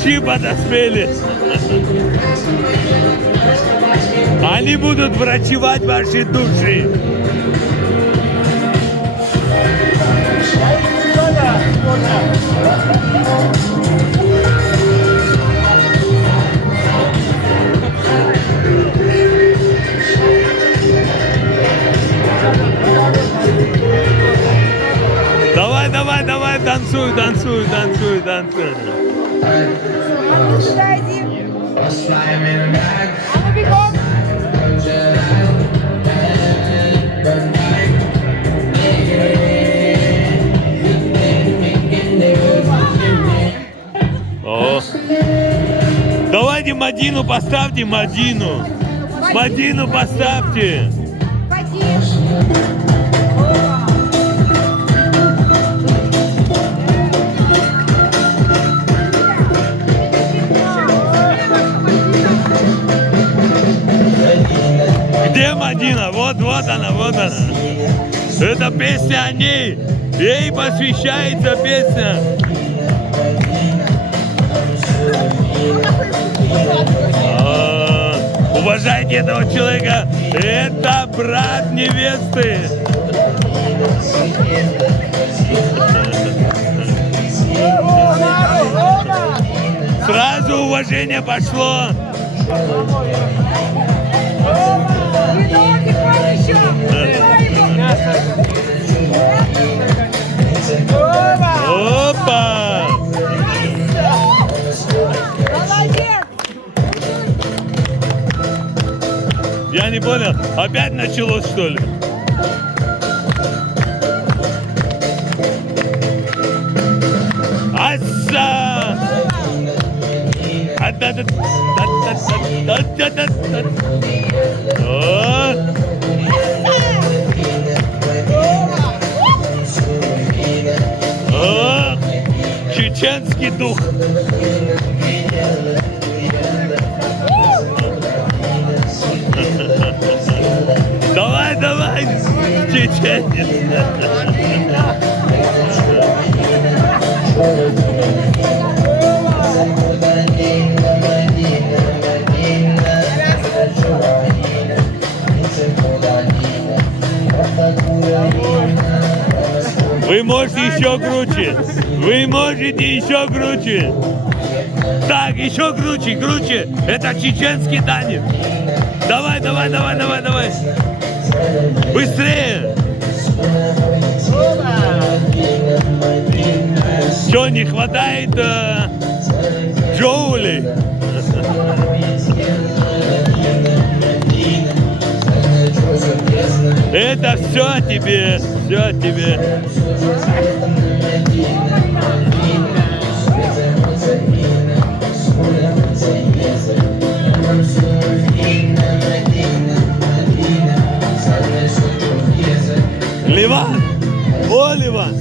Врачи подоспели. Они будут врачевать ваши души. Давай, давай, давай, танцуй, танцуй, танцуй, танцуй. Сюда иди. А ну бегом. О. Давайте Мадину поставьте, Мадину. Мадину поставьте. Где Мадина? Вот, вот она, вот она. Это песня о ней. Ей посвящается песня. Уважайте этого человека. Это брат невесты. Сразу уважение пошло. Опа! Я не понял, опять началось, что ли? Аса! О! Чеченский дух. Давай, давай, чеченец. Вы можете еще круче. Вы можете еще круче. Так, еще круче, круче. Это чеченский танец. Давай, давай, давай, давай, давай. Быстрее. Что, не хватает Джоули? Это все тебе, все тебе. Ливан! О, Ливан!